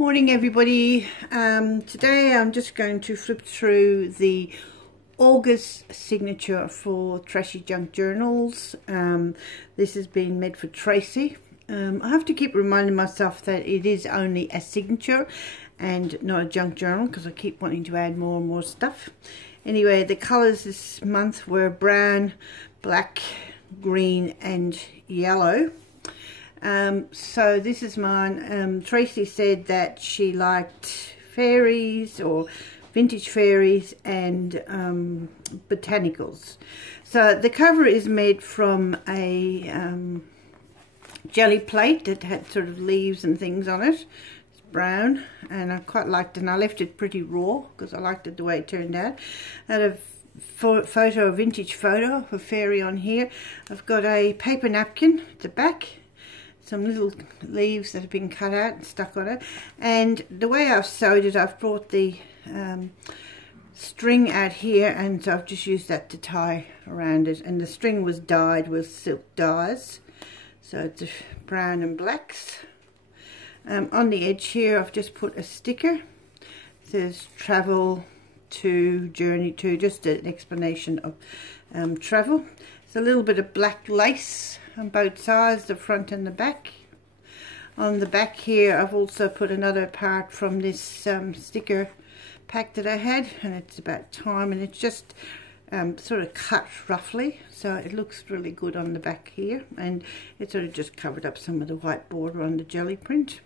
Morning everybody. Today I'm just going to flip through the August signature for Trashy Junk Journals. This has been made for Tracy. I have to keep reminding myself that it is only a signature and not a junk journal because I keep wanting to add more and more stuff. Anyway, the colours this month were brown, black, green and yellow. So this is mine. Tracy said that she liked fairies or vintage fairies and botanicals. So the cover is made from a jelly plate that had sort of leaves and things on it. It's brown and I quite liked it, and I left it pretty raw because I liked it the way it turned out. I had a photo, a vintage photo of a fairy on here. I've got a paper napkin at the back, some little leaves that have been cut out and stuck on it, and the way I've sewed it, I've brought the string out here, and so I've just used that to tie around it, and the string was dyed with silk dyes, so it's brown and blacks. On the edge here I've just put a sticker. It says travel to, journey to, just an explanation of travel. It's a little bit of black lace on both sides, the front and the back. On the back here I've also put another part from this sticker pack that I had, and it's about time, and it's just sort of cut roughly, so it looks really good on the back here, and it sort of just covered up some of the white border on the jelly print.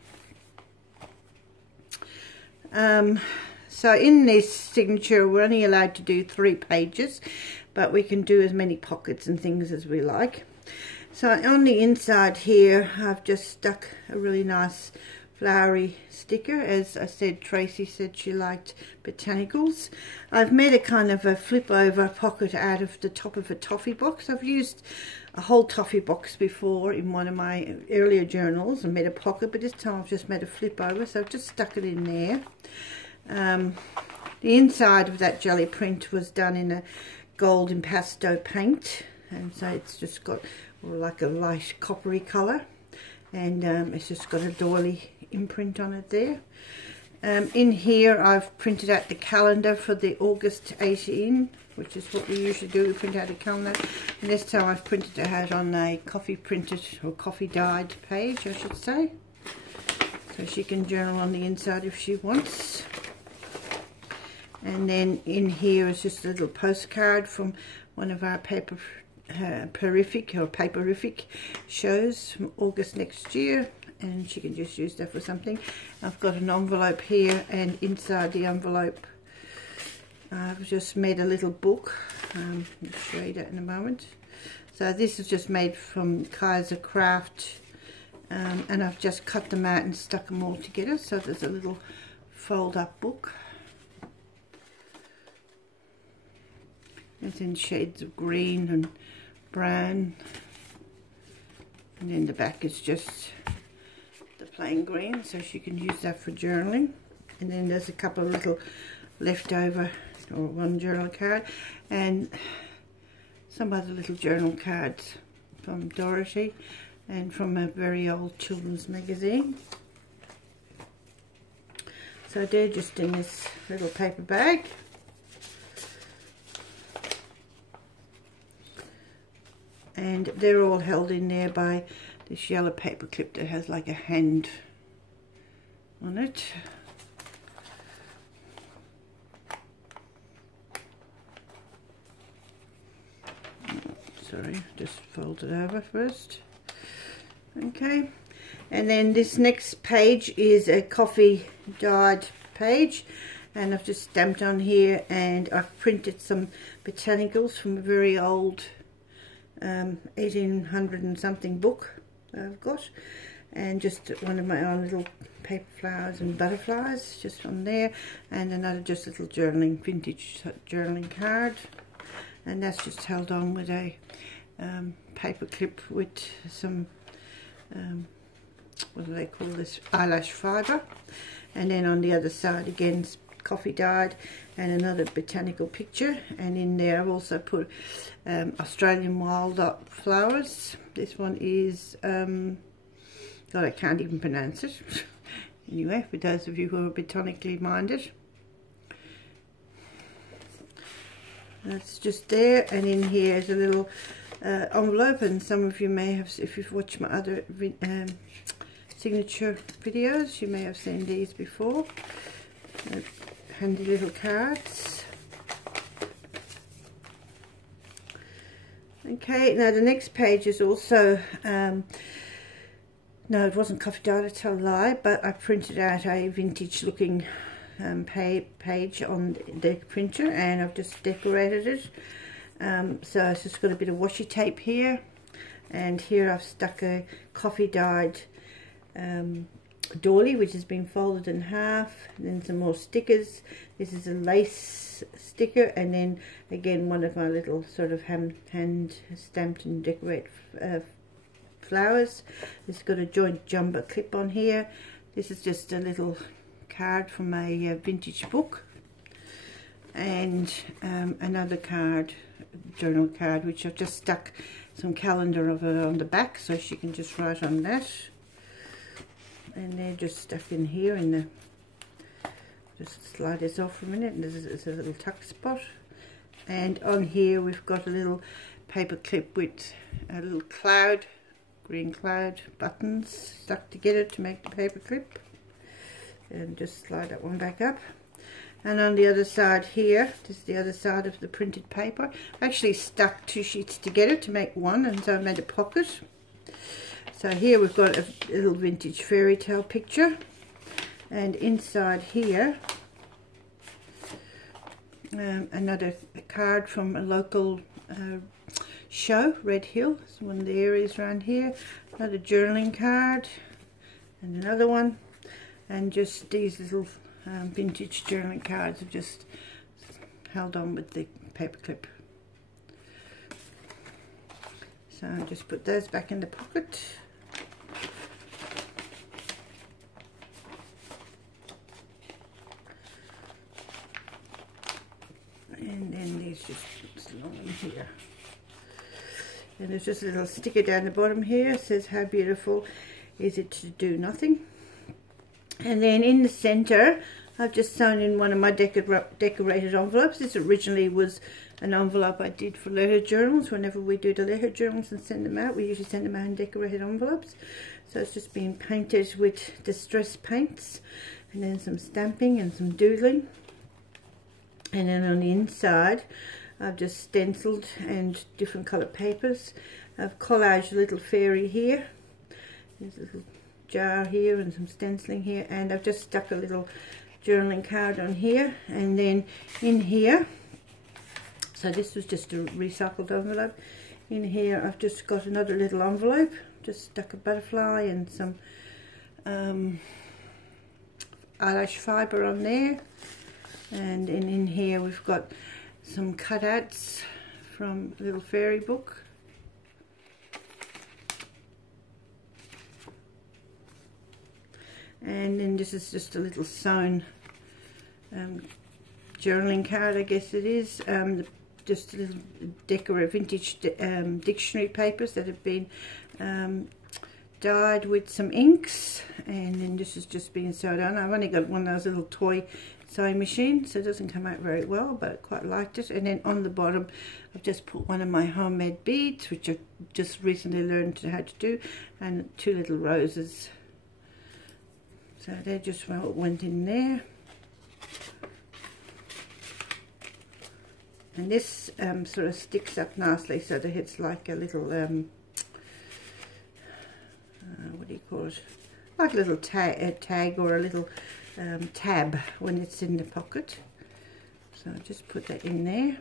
So in this signature we're only allowed to do 3 pages, but we can do as many pockets and things as we like. So on the inside here I've just stuck a really nice flowery sticker. As I said, Tracy said she liked botanicals. I've made a kind of a flip over pocket out of the top of a toffee box. I've used a whole toffee box before in one of my earlier journals and made a pocket, but this time I've just made a flip over, so I've just stuck it in there. The inside of that jelly print was done in a gold impasto paint, and so it's just got like a light coppery colour, and it's just got a doily imprint on it there. In here I've printed out the calendar for the August 18, which is what we usually do, we print out a calendar, and this time I've printed it out on a coffee printed or coffee dyed page, I should say, so she can journal on the inside if she wants. And then in here is just a little postcard from one of our paperific shows from August next year, and she can just use that for something. I've got an envelope here, and inside the envelope I've just made a little book. I'll show you that in a moment. So this is just made from Kaiser Craft, and I've just cut them out and stuck them all together, so there's a little fold up book. It's in shades of green and brown, and then the back is just the plain green, so she can use that for journaling. And then there's a couple of little leftover, or one journal card, and some other little journal cards from Dorothy and from a very old children's magazine. So they're just in this little paper bag. And they're all held in there by this yellow paper clip that has like a hand on it. Sorry, just fold it over first. Okay, and then this next page is a coffee dyed page, and I've just stamped on here, and I've printed some botanicals from a very old 1800 and something book that I've got, and just one of my own little paper flowers and butterflies just on there, and another just little journaling, vintage journaling card, and that's just held on with a paper clip with some what do they call this, eyelash fibre. And then on the other side again, coffee dyed, and another botanical picture, and in there I've also put Australian wild flowers. This one is God, I can't even pronounce it. Anyway, for those of you who are botanically minded. That's just there, and in here is a little envelope, and some of you may have, if you've watched my other signature videos, you may have seen these before. Handy little cards. Okay, now the next page is also, no, it wasn't coffee dyed, I tell a lie, but I printed out a vintage looking page on the printer, and I've just decorated it. So it's just got a bit of washi tape here, and here I've stuck a coffee dyed doily which has been folded in half, and then some more stickers. This is a lace sticker, and then again one of my little sort of hand stamped and decorate flowers. It's got a joint jumbo clip on here. This is just a little card from a vintage book, and another card, journal card, which I've just stuck some calendar of her on the back so she can just write on that. And they're just stuck in here in the, just slide this off for a minute, and there's a little tuck spot. And on here we've got a little paper clip with a little cloud, green cloud buttons stuck together to make the paper clip. And just slide that one back up. And on the other side here, this is the other side of the printed paper. I actually stuck two sheets together to make one, and so I made a pocket. So here we've got a little vintage fairy tale picture, and inside here another card from a local show, Red Hill, it's one of the areas around here. Another journaling card, and another one, and just these little vintage journaling cards have just held on with the paper clip. So I'll just put those back in the pocket. And then these just along here. And there's just a little sticker down the bottom here. It says, "How beautiful is it to do nothing?" And then in the center, I've just sewn in one of my decorated envelopes. This originally was an envelope I did for letter journals. Whenever we do the letter journals and send them out, we usually send them out in decorated envelopes. So it's just been painted with distress paints, and then some stamping and some doodling. And then on the inside, I've just stenciled and different coloured papers. I've collaged a little fairy here. There's a little jar here and some stenciling here, and I've just stuck a little journaling card on here. And then in here, so this was just a recycled envelope. In here I've just got another little envelope, just stuck a butterfly and some eyelash fibre on there. And in here we've got some cutouts from a little fairy book. And then this is just a little sewn journaling card, I guess it is. Just a little decorative vintage dictionary papers that have been dyed with some inks. And then this has just been sewed on. I've only got one of those little toy sewing machines, so it doesn't come out very well, but I quite liked it. And then on the bottom I've just put one of my homemade beads, which I've just recently learned how to do, and two little roses. So they just went in there. And this sort of sticks up nicely, so that it's like a little, what do you call it? Like a little tag or a little tab when it's in the pocket. So I'll just put that in there.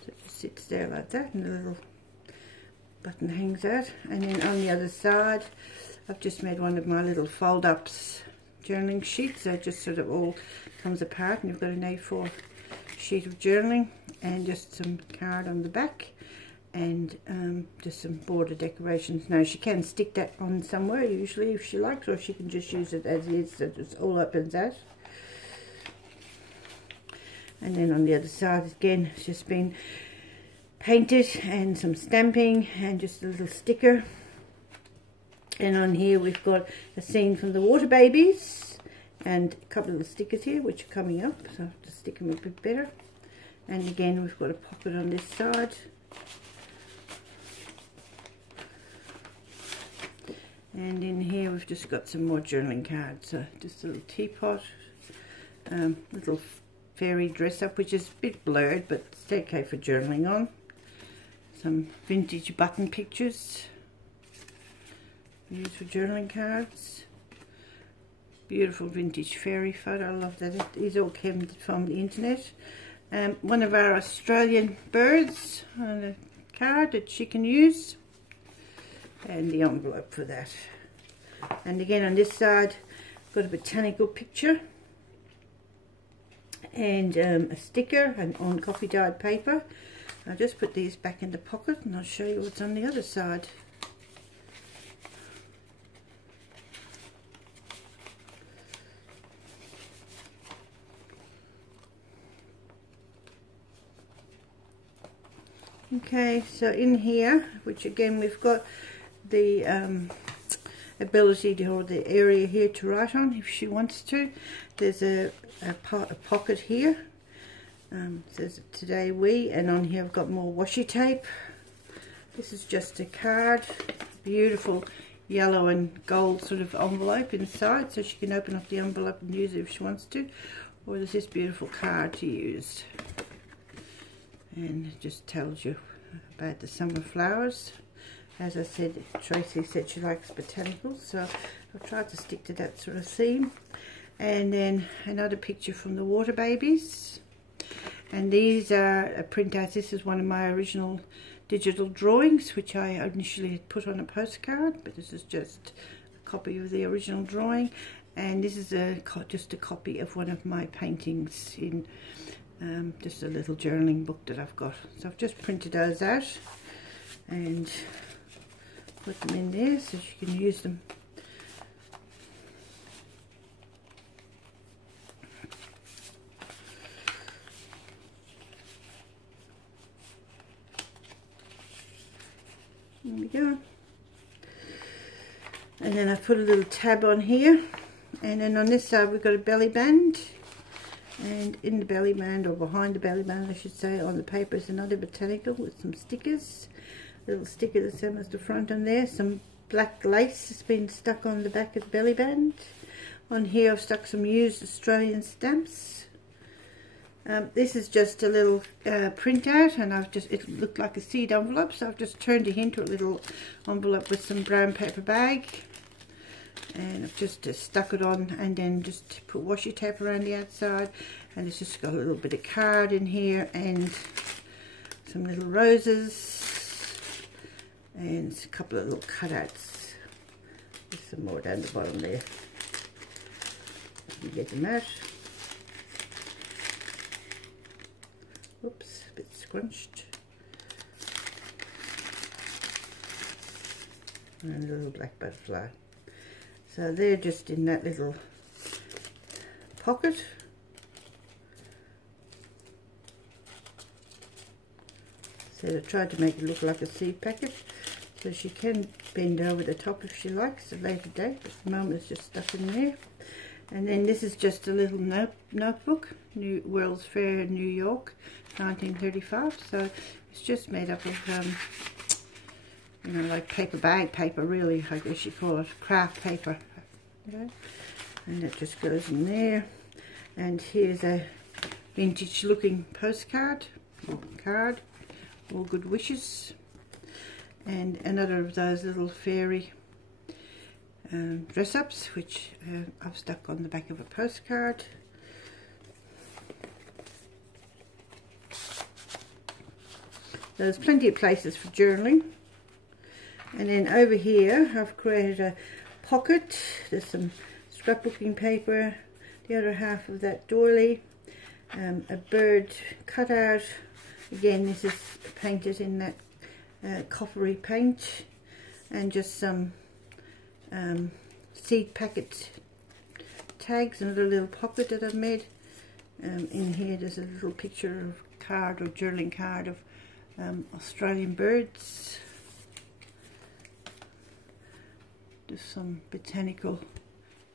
So it just sits there like that, and the little button hangs out. And then on the other side, I've just made one of my little fold-ups journaling sheets, so it just sort of all comes apart, and you've got an A4 sheet of journaling, and just some card on the back, and just some border decorations. Now she can stick that on somewhere usually if she likes, or she can just use it as is, so it just all opens out. And then on the other side again, it's just been painted and some stamping and just a little sticker. And on here we've got a scene from the Water Babies and a couple of the stickers here which are coming up, so I have to stick them a bit better. And again we've got a pocket on this side. And in here we've just got some more journaling cards. So just a little teapot, little fairy dress up which is a bit blurred but it's okay for journaling on. Some vintage button pictures used for journaling cards. Beautiful vintage fairy photo, I love that. It is all came from the internet. One of our Australian birds on a card that she can use. And the envelope for that. And again on this side got a botanical picture and a sticker and on coffee dyed paper. I'll just put these back in the pocket and I'll show you what's on the other side. Okay, so in here, which again we've got the ability to, or the area here to write on if she wants to. There's a pocket here. It says today we, and on here I've got more washi tape. This is just a card, beautiful yellow and gold sort of envelope inside, so she can open up the envelope and use it if she wants to. Or there's this beautiful card to use, and it just tells you about the summer flowers. As I said, Tracy said she likes botanicals, so I've tried to stick to that sort of theme. And then another picture from the Water Babies. And these are printouts. This is one of my original digital drawings, which I initially had put on a postcard, but this is just a copy of the original drawing. And this is just a copy of one of my paintings in just a little journaling book that I've got. So I've just printed those out and put them in there so you can use them. There we go. And then I put a little tab on here, and then on this side we've got a belly band, and in the belly band, or behind the belly band I should say, on the paper is another botanical with some stickers. Little sticker the same as the front on there. Some black lace has been stuck on the back of the belly band. On here I've stuck some used Australian stamps. This is just a little printout, and it looked like a seed envelope, so I've just turned it into a little envelope with some brown paper bag, and I've just stuck it on, and then just put washi tape around the outside, and it's just got a little bit of card in here and some little roses. And a couple of little cutouts. There's some more down the bottom there. Let me get them out. Oops, a bit scrunched. And a little black butterfly. So they're just in that little pocket. So I tried to make it look like a seed packet. So she can bend over the top if she likes at a later date, but at the moment it's just stuck in there. And then this is just a little notebook, World's Fair in New York, 1935. So it's just made up of, you know, like bag paper really, I guess you call it, craft paper. Okay? And that just goes in there. And here's a vintage looking postcard, or card, all good wishes. And another of those little fairy dress-ups, which I've stuck on the back of a postcard. There's plenty of places for journaling. And then over here I've created a pocket. There's some scrapbooking paper, the other half of that doily, a bird cutout. Again, this is painted in that coppery paint, and just some seed packet tags, another little pocket that I've made. In here there's a little picture of card or journaling card of Australian birds. Just some botanical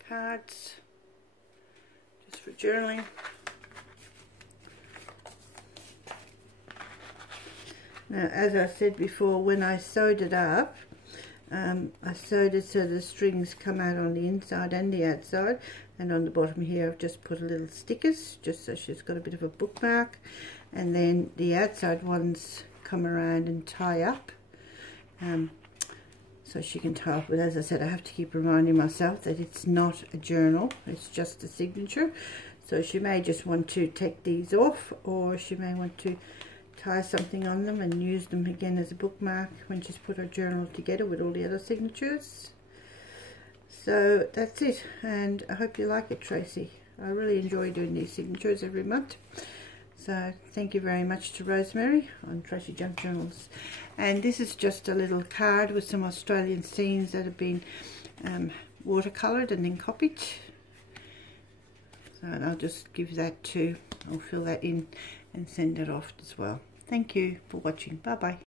cards, just for journaling. Now, as I said before, when I sewed it up, I sewed it so the strings come out on the inside and the outside, and on the bottom here I've just put a little stickers, just so she's got a bit of a bookmark, and then the outside ones come around and tie up, so she can tie up. But as I said, I have to keep reminding myself that it's not a journal, it's just a signature. So she may just want to take these off, or she may want to tie something on them and use them again as a bookmark when she's put her journal together with all the other signatures. So that's it, and I hope you like it, Tracy. I really enjoy doing these signatures every month. So thank you very much to Rosemary on Trashy Junk Journals. And this is just a little card with some Australian scenes that have been watercoloured and then copied. So I'll just give that to, I'll fill that in and send it off as well. Thank you for watching. Bye bye.